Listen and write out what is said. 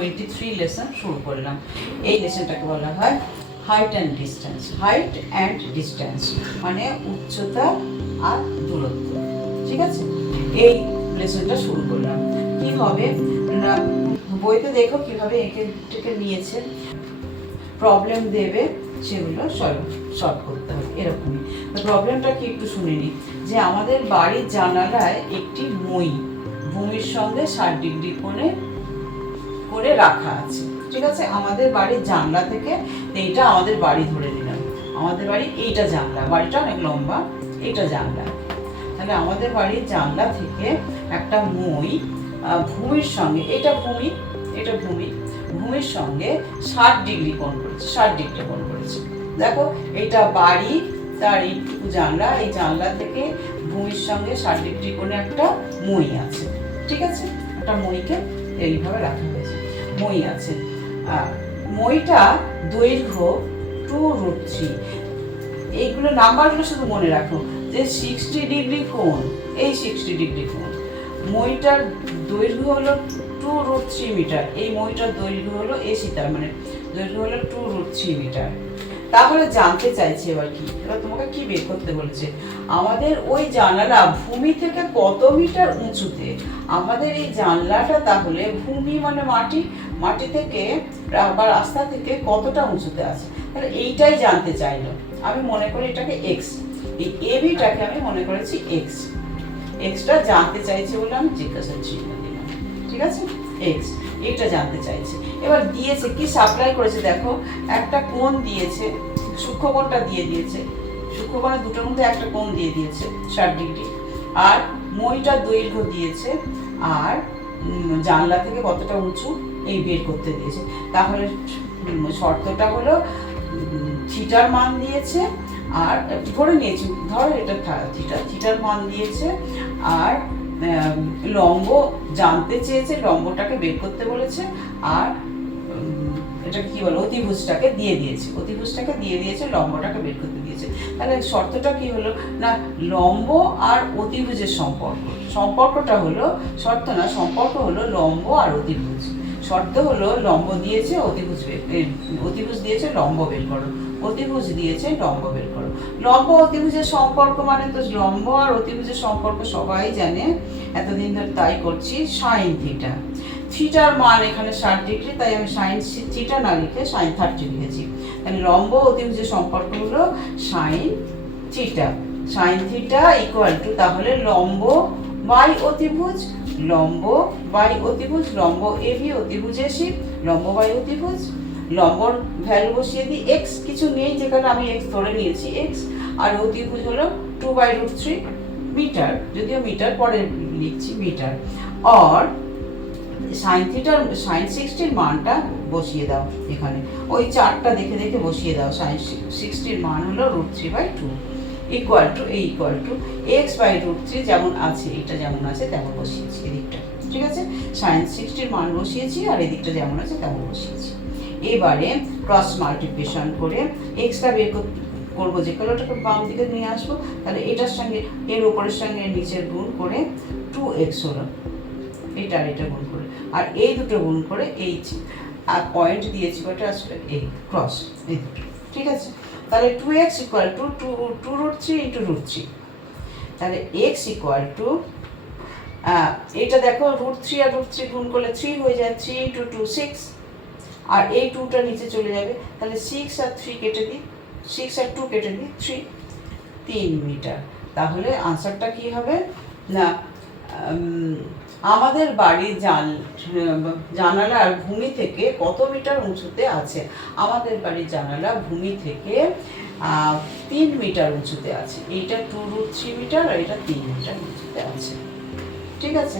23 lesson শুরু করলাম। এই লেসনটাকে বলা হয় height and distance. Height and distance মানে উচ্চতা আর দূরত্ব। ঠিক আছে, এই লেসনটা শুরু করলাম। কীভাবে না, বইতে দেখো কীভাবে এঁকে টেকে নিয়েছে, প্রবলেম দেবে সেগুলো সলভ করতে হবে এরকমই। তো প্রবলেমটা কি একটু শুনে নিই। যে আমাদের বাড়ির জানালায় একটি মই ভূমির সঙ্গে 60 ডিগ্রি কোণে করে রাখা আছে। ঠিক আছে, আমাদের বাড়ির জানলা থেকে, এইটা আমাদের বাড়ি ধরে নিলাম, আমাদের বাড়ি এইটা জানলা, বাড়িটা অনেক লম্বা, এইটা জানলা। তাহলে আমাদের বাড়ির জানলা থেকে একটা মই ভূমির সঙ্গে, এটা ভূমি, এটা ভূমি, ভূমির সঙ্গে 60 ডিগ্রি কোণ করেছে, 60 ডিগ্রি কোণ করেছে। দেখো এটা বাড়ি, তার এইটুকু জানলা, এই জানলা থেকে ভূমির সঙ্গে 60 ডিগ্রি কোণে একটা মই আছে। ঠিক আছে, একটা মইকে এইভাবে রাখা হয়েছে, মই আছে। মইটা দৈর্ঘ্য 2√3। এইগুলো নাম্বারগুলো শুধু মনে রাখো যে 60 ডিগ্রি কোণ, এই 60 ডিগ্রি কোণ, মইটার দৈর্ঘ্য হলো 2√3 মিটার। এই মইটার দৈর্ঘ্য হলো এসি, তার মানে দৈর্ঘ্য হলো 2√3 মিটার। তাহলে জানতে চাইছি এবার কি, এবার তোমাকে কি বের করতে বলেছে, আমাদের ওই জানালা ভূমি থেকে কত মিটার উঁচুতে। আমাদের এই জানলাটা তাহলে ভূমি মানে মাটি, মাটি থেকে বা রাস্তা থেকে কতটা উঁচুতে আছে, তাহলে এইটাই জানতে চাইলো। আমি মনে করি এটাকে এক্স, এই এবিটাকে আমি মনে করেছি এক্স। এক্সটা জানতে চাইছে বলে আমি জিজ্ঞাসা চিহ্ন দিলাম। ঠিক আছে, এক্স এটা জানতে চাইছে। এবার দিয়েছে কি সাপ্লাই করেছে দেখো, একটা কোণ দিয়েছে, সূক্ষ্মকোণটা দিয়ে দিয়েছে, সূক্ষ্মকোণের দুটোর মধ্যে একটা কোণ দিয়ে দিয়েছে 60 ডিগ্রি, আর মইটার দৈর্ঘ্য দিয়েছে, আর জানলা থেকে কতটা উঁচু এই বের করতে দিয়েছে। তাহলে শর্তটা হলো থিটার মান দিয়েছে, আর ধরে নিয়েছি, ধরো এটা থিটা, থিটার মান দিয়েছে, আর লম্ব জানতে চেয়েছে, লম্বটাকে বের করতে বলেছে, আর এটা কি বলে অতিভুজটাকে দিয়ে দিয়েছে, অতিভুজটাকে দিয়ে দিয়েছে, লম্বটাকে বের করতে দিয়েছে। তাহলে শর্তটা কি হলো না, লম্ব আর অতিভুজের সম্পর্ক, সম্পর্কটা হলো, শর্ত না, সম্পর্ক হলো লম্ব আর অতিভুজ। শর্ত হলো লম্ব দিয়েছে, অতিভুজ দিয়েছে, লম্ব বের করো, অতিভুজ দিয়েছে, লম্ব বের করো। লম্ব অতিভুজের সম্পর্ক মানে তো লম্ব আর অতিভুজের সম্পর্ক সবাই জানে, এতদিন ধরে তাই করছি, সাইন থিটা। থিটার মান এখানে 60 ডিগ্রি, তাই আমি সাইন থিটা না লিখে সাইন 30 লিখেছি। তাহলে লম্ব অতিভুজের সম্পর্ক হলো sine theta. Sine theta equal to, তাহলে লম্ব বাই অতিভুজ, লম্ব বাই অতিভুজ, লম্ব এবি অতিভুজ এসি, লম্ব বাই অতিভুজ, লম্বর ভ্যালু বসিয়ে দিই, এক্স কিছু নেই যেখানে আমি এক্স ধরে নিয়েছি এক্স, আর অতিভুজ হলো 2/√3 মিটার, যদিও মিটার পরে লিখছি মিটার। আর সাইন থিটার, সাইন 60 মানটা বসিয়ে দাও এখানে, ওই চারটা দেখে দেখে বসিয়ে দাও। সাইন 60 মান হলো √3/2 ইকুয়াল টু, এই ইকুয়াল টু x/√3 যেমন আছে, এটা যেমন আছে তেমন বসিয়েছি এদিকটা। ঠিক আছে, সাইন 60 মান বসিয়েছি, আর এদিকটা যেমন আছে তেমন বসিয়েছি। এবারে ক্রস মাল্টিপ্লিকেশন করে এক্সটা বের করবো, যে কালোটাকে বাম দিকে নিয়ে আসবো, তাহলে এটার সঙ্গে এর উপরের সঙ্গে নিচের গুণ করে 2x হলো, এটা আর এটা গুণ করে, আর এই দুটো গুণ করে এই আর পয়েন্ট দিয়েছি ওটা আসলে এই ক্রস, এই দুটো। ঠিক আছে, তাহলে 2x ইকুয়াল টু 2√3 ইন্টু √3, তাহলে x ইকুয়াল টু, এটা দেখো √3 আর √3 গুণ করলে 3 হয়ে যায়, 3 ইন্টু 2 6, আর এই 2টা নিচে চলে যাবে, তাহলে 6 আর 3 কেটে দিই, 6 আর 2 কেটে দিই, 3 মিটার। তাহলে আনসারটা কি হবে না, আমাদের বাড়ির জানালার ভূমি থেকে কত মিটার উঁচুতে আছে। আমাদের বাড়ির জানালা ভূমি থেকে 3 মিটার উঁচুতে আছে। এইটা 2√3 মিটার, আর এটা 3 মিটার উঁচুতে আছে। ঠিক আছে।